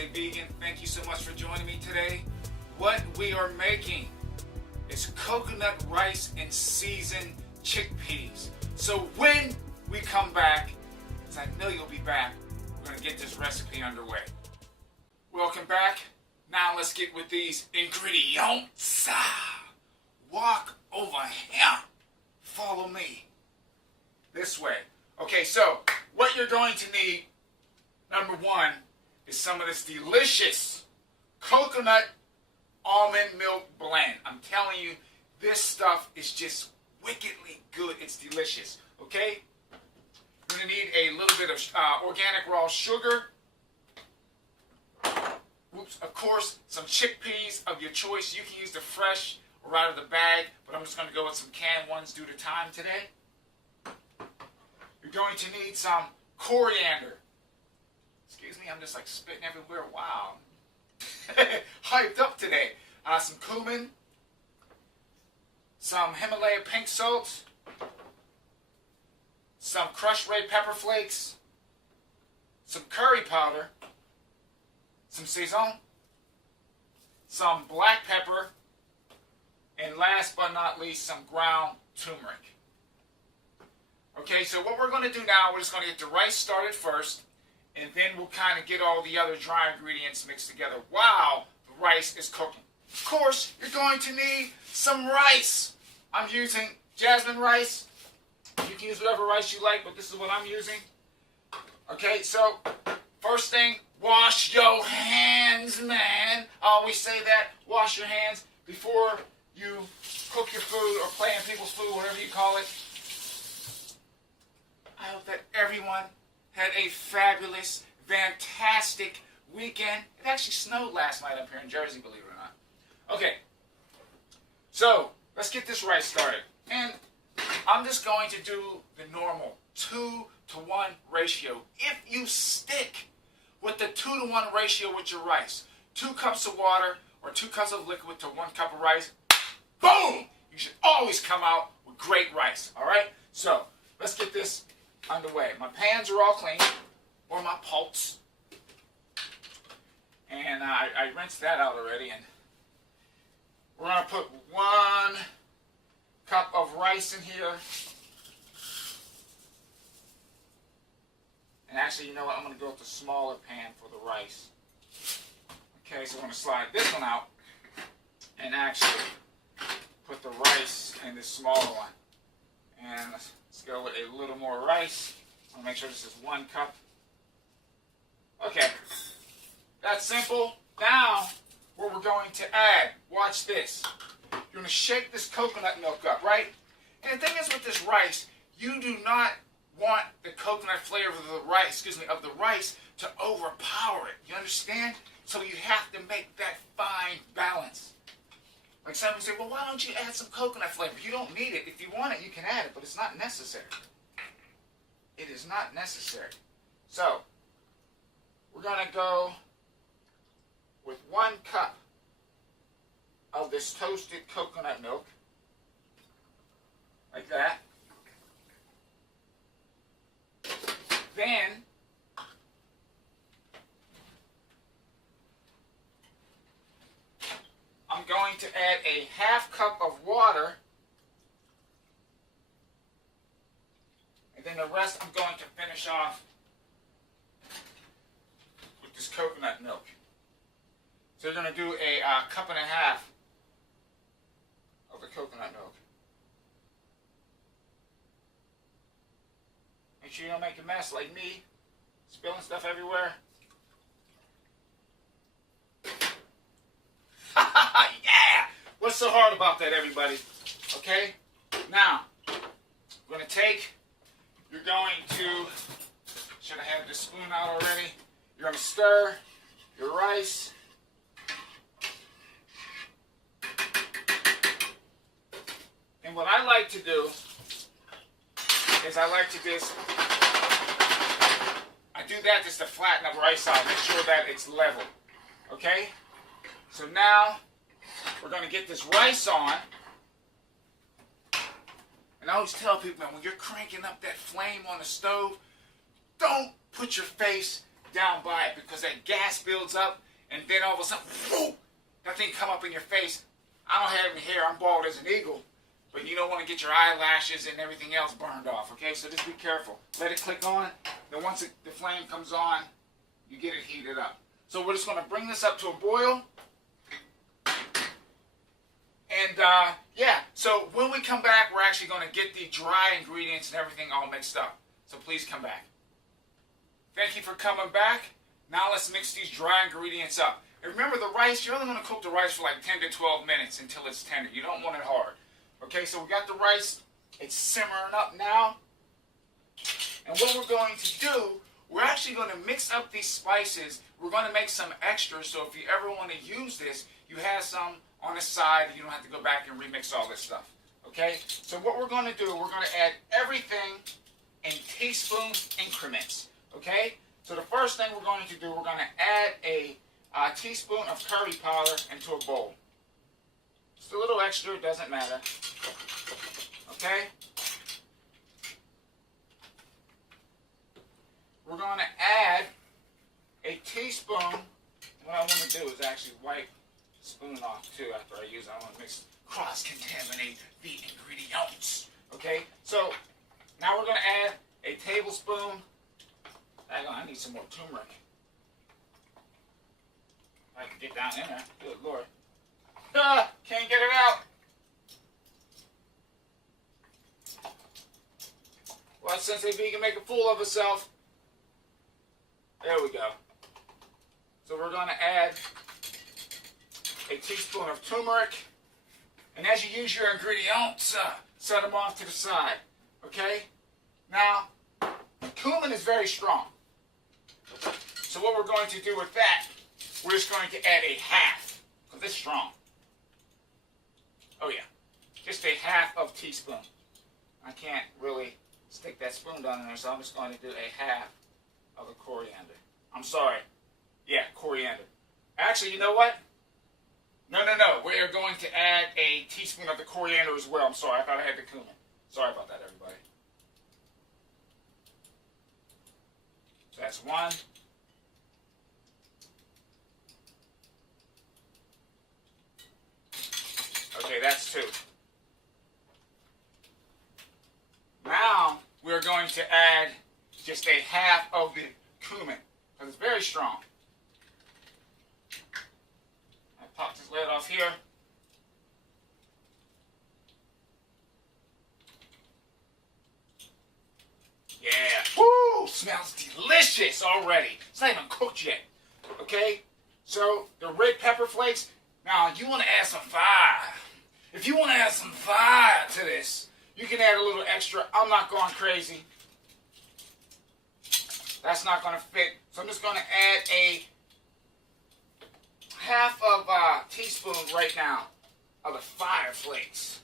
USA Vegan. Thank you so much for joining me today. What we are making is coconut rice and seasoned chickpeas. So when we come back, because I know you'll be back, we're going to get this recipe underway. Welcome back. Now let's get with these ingredients. Walk over here. Follow me. This way. Okay, so what you're going to need, number one, is some of this delicious coconut almond milk blend. I'm telling you, this stuff is just wickedly good. It's delicious. Okay? You're going to need a little bit of organic raw sugar. Of course, some chickpeas of your choice. You can use the fresh or out of the bag, but I'm just going to go with some canned ones due to time today. You're going to need some coriander. Excuse me, I'm just like spitting everywhere. Wow. Hyped up today. Some cumin, some Himalaya pink salt, some crushed red pepper flakes, some curry powder, some sazon, some black pepper, and last but not least, some ground turmeric. Okay, so what we're going to do now, we're just going to get the rice started first, and then we'll kind of get all the other dry ingredients mixed together while the rice is cooking. Of course, you're going to need some rice. I'm using jasmine rice. You can use whatever rice you like, but this is what I'm using. Okay, so first thing, wash your hands, man. I always say that. Wash your hands before you cook your food or play in people's food, whatever you call it. I hope that everyone had a fabulous, fantastic weekend. It actually snowed last night up here in Jersey, believe it or not. Okay, so let's get this rice started. And I'm just going to do the normal 2-to-1 ratio. If you stick with the 2-to-1 ratio with your rice, 2 cups of water or 2 cups of liquid to 1 cup of rice, boom! You should always come out with great rice, all right? So let's get this underway. My pans are all clean, or my pots. And I rinsed that out already. And we're going to put 1 cup of rice in here. And actually, you know what? I'm going to go with the smaller pan for the rice. Okay, so I'm going to slide this one out and actually put the rice in this smaller one. And let's go with a little more rice. I'll make sure this is 1 cup. Okay, that's simple. Now, what we're going to add, watch this. You're going to shake this coconut milk up, right? And the thing is with this rice, you do not want the coconut flavor of the rice, to overpower it. You understand? So you have to make that fine balance. Like some people say, well, why don't you add some coconut flavor? You don't need it. If you want it, you can add it, but it's not necessary. It is not necessary. So, we're going to go with 1 cup of this toasted coconut milk. Like that. Then, I'm going to add a ½ cup of water, and then the rest I'm going to finish off with this coconut milk. So you're going to do a 1.5 cups of the coconut milk. Make sure you don't make a mess like me, spilling stuff everywhere. Yeah! What's so hard about that, everybody? Okay? Now, we're going to you're going to, should I have this spoon out already? You're going to stir your rice. And what I like to do is I do that just to flatten the rice out, make sure that it's level. Okay? So now, we're going to get this rice on. And I always tell people, man, when you're cranking up that flame on the stove, don't put your face down by it because that gas builds up and then all of a sudden, whoo, that thing come up in your face. I don't have any hair. I'm bald as an eagle. But you don't want to get your eyelashes and everything else burned off, okay? So just be careful. Let it click on. Then once the flame comes on, you get it heated up. So we're just going to bring this up to a boil. And, yeah, so when we come back, we're actually going to get the dry ingredients and everything all mixed up. So please come back. Thank you for coming back. Now let's mix these dry ingredients up. And remember, the rice, you're only going to cook the rice for like 10 to 12 minutes until it's tender. You don't want it hard. Okay, so we got the rice. It's simmering up now. And what we're going to do, we're actually going to mix up these spices. We're going to make some extras, so if you ever want to use this, you have some on the side. You don't have to go back and remix all this stuff. Okay, so what we're going to do, we're going to add everything in teaspoon increments. Okay, so the first thing we're going to do, we're going to add a teaspoon of curry powder into a bowl. Just a little extra, it doesn't matter. Okay? We're going to add a teaspoon. What I want to do is actually wipe the spoon off too after I use it. I want to mix, cross-contaminate the ingredients. Okay? So, now we're going to add a tablespoon. Hang on, I need some more turmeric. I can get down in there. Good Lord. Can't get it out. Well, Sensei V can make a fool of herself. There we go. So we're going to add a teaspoon of turmeric. And as you use your ingredients, set them off to the side. Okay? Now, cumin is very strong. So what we're going to do with that, we're just going to add a half. Because it's strong. Oh yeah, just a half of teaspoon. I can't really stick that spoon down in there, so I'm just going to do a half of the coriander. I'm sorry. Yeah, coriander. Actually, you know what? No. We're going to add a teaspoon of the coriander as well. I'm sorry, I thought I had the cumin. Sorry about that, everybody. So that's one. Okay, that's two. Now, we're going to add just a half of the cumin, because it's very strong. I pop this lid off here. Yeah. Woo! Smells delicious already. It's not even cooked yet. Okay? So, the red pepper flakes, now you want to add some fire. If you want to add some fire to this, you can add a little extra. I'm not going crazy. That's not going to fit. So I'm just going to add a half of a teaspoon right now of the fire flakes.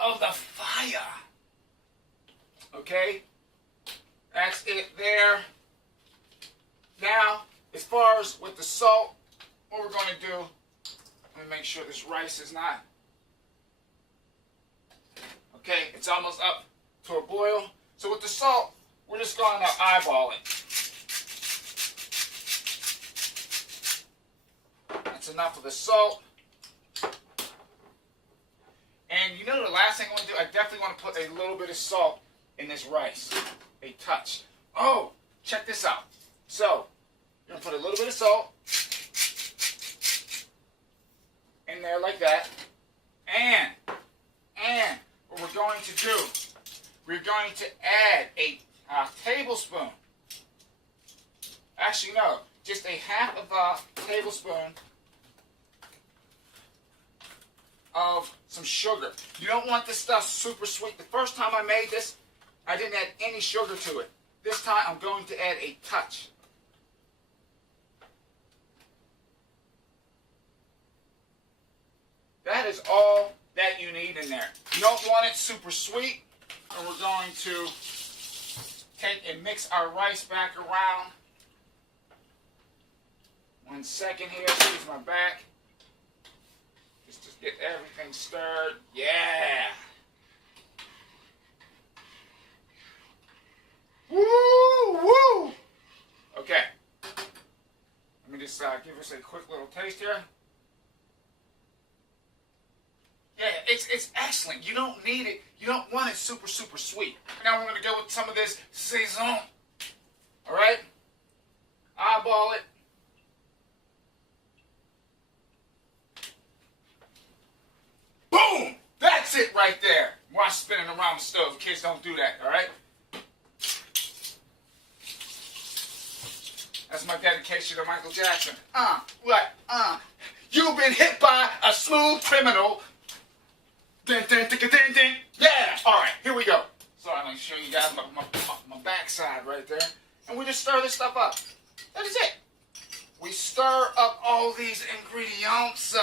Of the fire. Okay? That's it there. Now, as far as with the salt, what we're going to do, let me make sure this rice is not. Okay, it's almost up to a boil. So with the salt, we're just going to eyeball it. That's enough of the salt. And you know the last thing I want to do? I definitely want to put a little bit of salt in this rice. A touch. Oh, check this out. So, you're going to put a little bit of salt in there like that. And what we're going to do, we're going to add a tablespoon. Actually, no, just a half of a tablespoon of some sugar. You don't want this stuff super sweet. The first time I made this, I didn't add any sugar to it. This time I'm going to add a touch. That is all that you need in there. You don't want it super sweet. And we're going to take and mix our rice back around. 1 second here, excuse my back. Just to get everything stirred. Yeah. Woo! give us a quick little taste here. Yeah, it's excellent. You don't need it. You don't want it super, super sweet. Now we're going to go with some of this saison. All right? Eyeball it. Boom! That's it right there. Watch spinning around the stove. Kids, don't do that, all right? That's my dedication to Michael Jackson. What? You've been hit by a smooth criminal. Ding, ding, ding, ding, ding. Yeah! All right, here we go. So I'm going to show you guys my backside right there. And we just stir this stuff up. That is it. We stir up all these ingredients.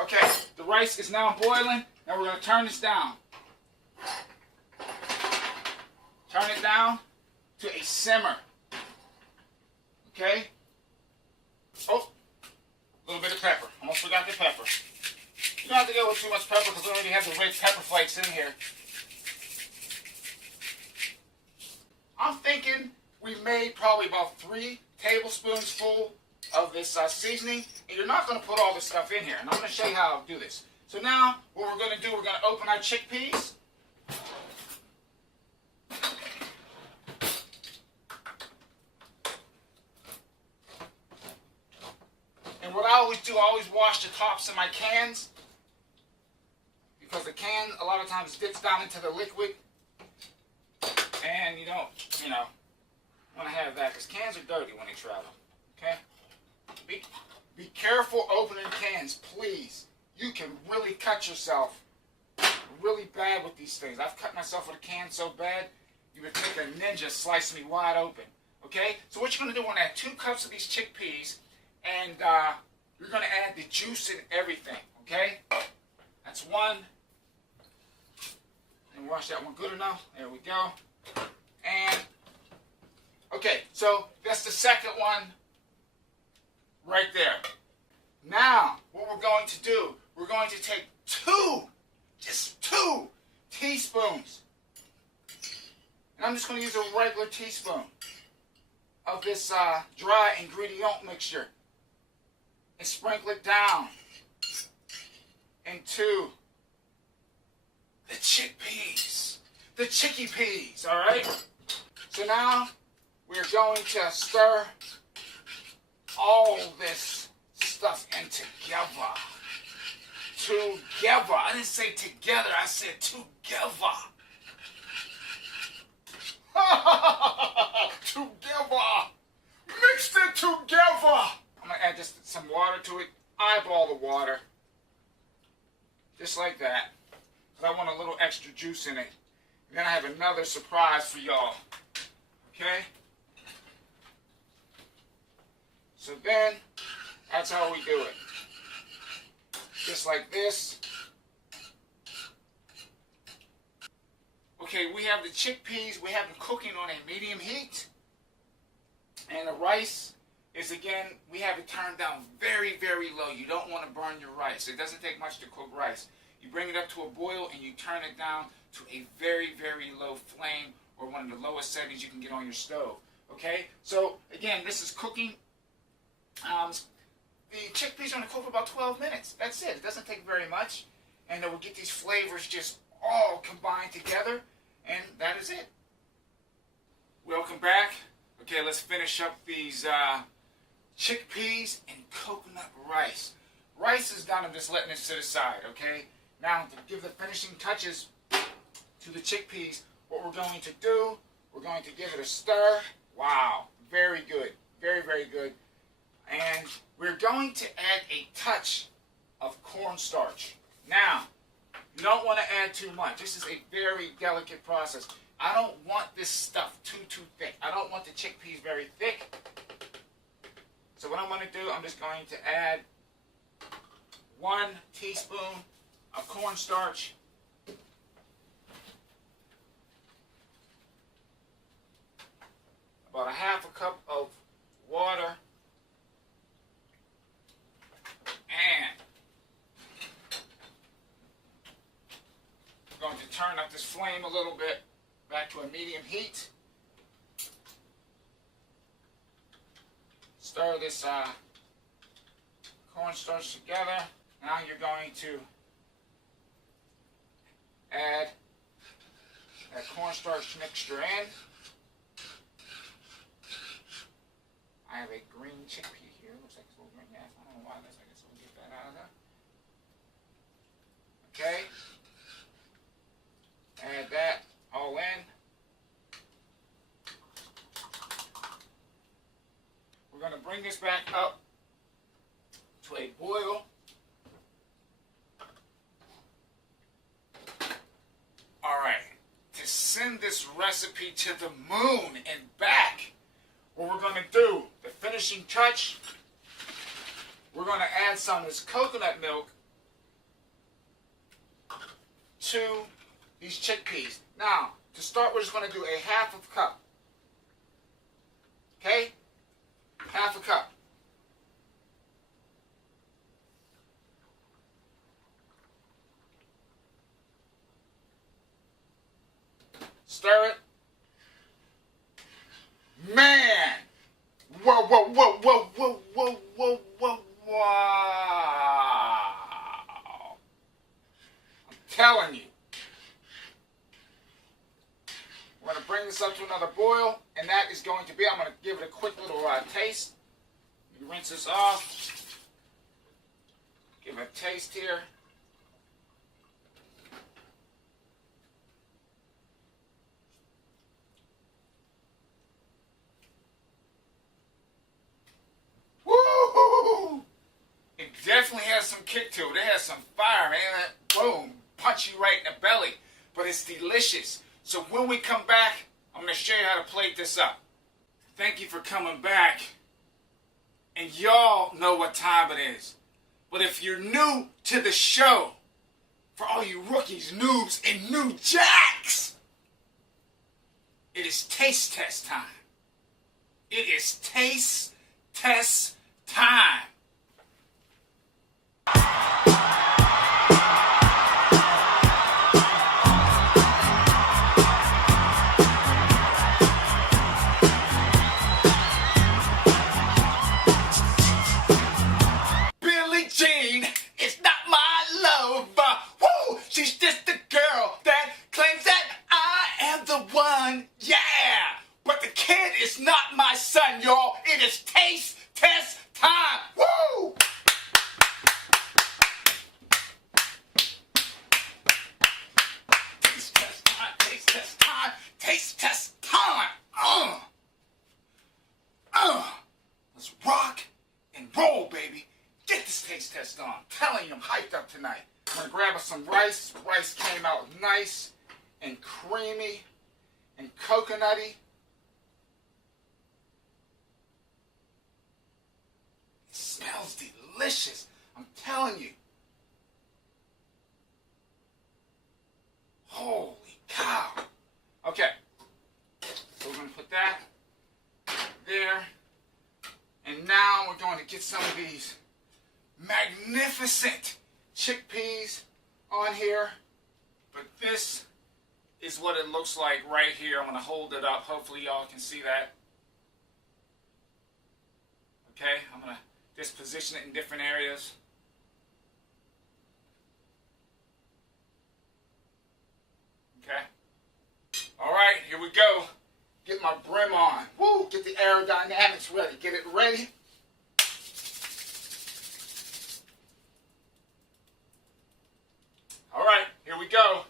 Okay, the rice is now boiling. Now we're going to turn this down. Turn it down to a simmer. Okay? Oh, a little bit of pepper. Almost forgot the pepper. You don't have to go with too much pepper because we already have the red pepper flakes in here. I'm thinking we made probably about 3 tablespoons full of this seasoning, and you're not going to put all this stuff in here. And I'm going to show you how I'll do this. So now, what we're going to do, we're going to open our chickpeas. And what I always do, I always wash the tops of my cans, because the can a lot of times dips down into the liquid, and you don't, want to have that, because cans are dirty when they travel. Okay? Be careful opening cans, please. You can really cut yourself really bad with these things. I've cut myself with a can so bad, you would think a ninja sliced me wide open. Okay? So what you're going to do, we're going to add 2 cups of these chickpeas, and you're going to add the juice and everything. Okay? That's 1. And wash that one good enough. There we go. And, okay, so that's the second one. Right there. Now, what we're going to do, we're going to take 2, just 2 teaspoons. And I'm just going to use a regular teaspoon of this dry ingredient mixture. And sprinkle it down into the chickpeas. The chickpeas, all right? So now, we're going to stir all this stuff in together. Together. I didn't say together, I said together. Together. Mixed it together. I'm going to add just some water to it. Eyeball the water. Just like that. Because I want a little extra juice in it. And then I have another surprise for y'all. Okay? So then, that's how we do it. Just like this. Okay, we have the chickpeas. We have them cooking on a medium heat. And the rice is, again, we have it turned down very, very low. You don't want to burn your rice. It doesn't take much to cook rice. You bring it up to a boil and you turn it down to a very, very low flame, or one of the lowest settings you can get on your stove. Okay? So, again, this is cooking. The chickpeas are going to cook for about 12 minutes. That's it. It doesn't take very much. And we'll get these flavors just all combined together. And that is it. Welcome back. Okay, let's finish up these chickpeas and coconut rice. Rice is done. I'm just letting it sit aside, okay? Now, to give the finishing touches to the chickpeas, what we're going to do, we're going to give it a stir. Wow. Very good. Very, very good. And we're going to add a touch of cornstarch. Now, you don't want to add too much. This is a very delicate process. I don't want this stuff too thick. I don't want the chickpeas very thick. So what I'm going to do, I'm just going to add 1 teaspoon of cornstarch. About a half a cup of water. And I'm going to turn up this flame a little bit, back to a medium heat. Stir this cornstarch together. Now you're going to add that cornstarch mixture in. I have a green chickpea here. Looks like it's a little green. Yeah, I don't know why this. I guess we'll get that out of there. Okay. Add that all in. We're going to bring this back up to a boil. Alright, to send this recipe to the moon and back, what we're going to do, the finishing touch, we're going to add some of this coconut milk to these chickpeas. Now, to start, we're just going to do a half of a cup. Okay? Half a cup. Stir it. Man! Whoa, whoa, whoa, whoa, whoa, whoa, whoa, whoa, wow! I'm telling you. We're going to bring this up to another boil, and that is going to be, I'm going to give it a quick little taste. You rinse this off. Give it a taste here. Woo! It definitely has some kick to it. It has some fire, man. Boom. Punch you right in the belly. But it's delicious. So when we come back, I'm going to show you how to plate this up. Thank you for coming back. And y'all know what time it is. But if you're new to the show, for all you rookies, noobs, and new jacks, it is taste test time. It is taste test time. She's just the girl that claims that I am the one, yeah! But the kid is not my son, y'all. It is taste test time, woo! Taste test time, taste test time, taste test time, Let's rock and roll, baby. Get this taste test on. I'm telling you, I'm hyped up tonight. I'm going to grab us some rice. Rice came out nice and creamy and coconutty. It smells delicious. I'm telling you. Holy cow. Okay. So we're going to put that there. And now we're going to get some of these magnificent chickpeas on here, but this is what it looks like right here. I'm going to hold it up. Hopefully y'all can see that. Okay, I'm going to just position it in different areas. Okay. All right, here we go. Get my brim on. Woo! Get the aerodynamics ready. Get it ready. All right, here we go.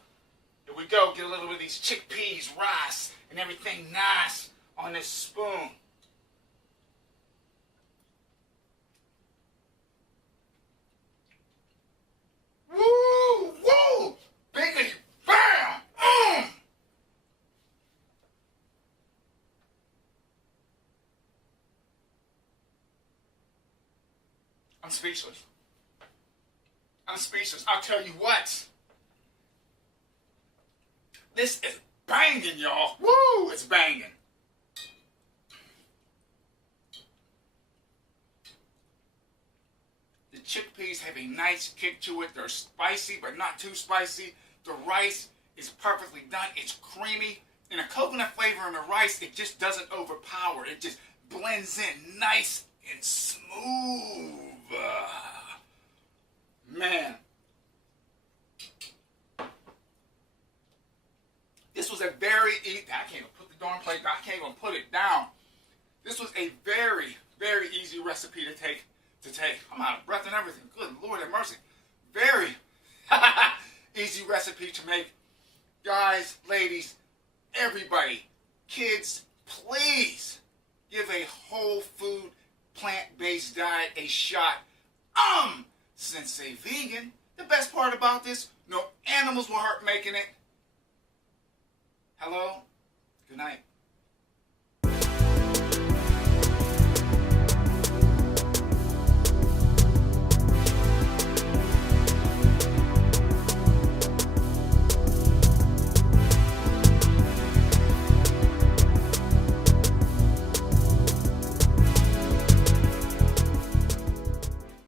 Here we go. Get a little bit of these chickpeas, rice, and everything nice on this spoon. Woo! Woo! Biggity bam! I'm speechless. I'm speechless. I'll tell you what. This is banging, y'all. Woo! It's banging. The chickpeas have a nice kick to it. They're spicy, but not too spicy. The rice is perfectly done. It's creamy. And the coconut flavor in the rice, it just doesn't overpower. It just blends in nice and smooth. Man. This was a very easy, I can't even put the darn plate down. I can't even put it down. This was a very, very easy recipe to take. I'm out of breath and everything. Good Lord have mercy. Very easy recipe to make. Guys, ladies, everybody, kids, please give a whole food, plant-based diet a shot. Since a vegan, the best part about this, no animals were hurt making it. Hello? Good night.